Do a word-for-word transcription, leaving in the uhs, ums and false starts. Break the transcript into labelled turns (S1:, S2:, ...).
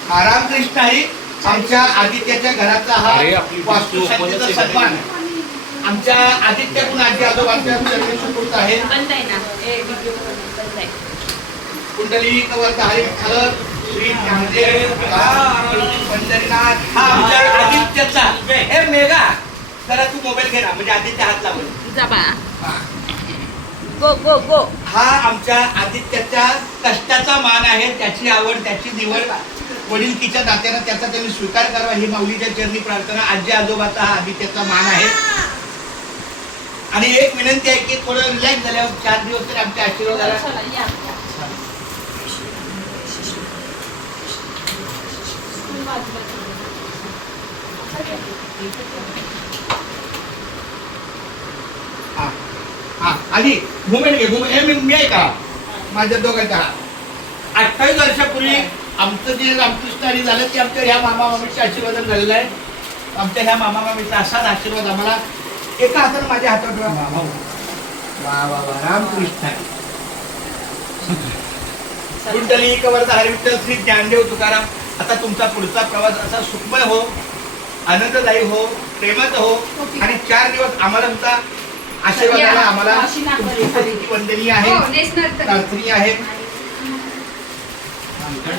S1: रामकृष्ण हरी. आमच्या आदित्याच्या घराचा हा वास्तुशांतीचा सन्मान आमच्या आदित्यकडून आजी आजोबांच्या चरणी सुपूर्त आहे. कुंडली कवरता हरी विठ्ठल श्री ज्ञानदेव पंढरीनाथ हा आमच्या आदित्यचा हे मेघा. जरा तू मोबाईल घे ना म्हणजे आदित्य हात लावून.
S2: गो गो गो.
S1: हा आमच्या आदित्याच्या कष्टाचा मान आहे. त्याची आवड त्याची निवड वडिलकीच्या नात्यानं त्याचा त्यांनी स्वीकार करावा ही माऊलीच्या चरणी प्रार्थना. आजी आजोबाचा हा आदित्याचा मान आहे. आणि एक विनंती आहे की थोडं रिलॅक्स झाल्यावर चार दिवस तरी आमच्या आशीर्वादाला हा हा आधी मुमेंट घे. मुमेंट हे मी आहे का माझ्या दोघांचा अठ्ठावीस वर्षापूर्वी आमचं जे रामकृष्ण हरी झालं ते आमच्या ह्या मामा मामीच्या आशीर्वादाने झालेलं आहे. आमच्या ह्या मामा मामीचा असाच आशीर्वाद आम्हाला एका हाताने माझ्या हातात वा वा वा रामकृष्ण कुंडली कवरता हरी विठ्ठल श्री ज्ञानदेव तुकाराम. आता तुमचा पुढचा प्रवास असा सुखमय हो, आनंददायी हो, प्रेमात हो आणि चार दिवस आम्हाला तुमचा आशीर्वादाला आम्हाला तुमची उपस्थिती वंदनीय आहे, प्रार्थनीय आहे.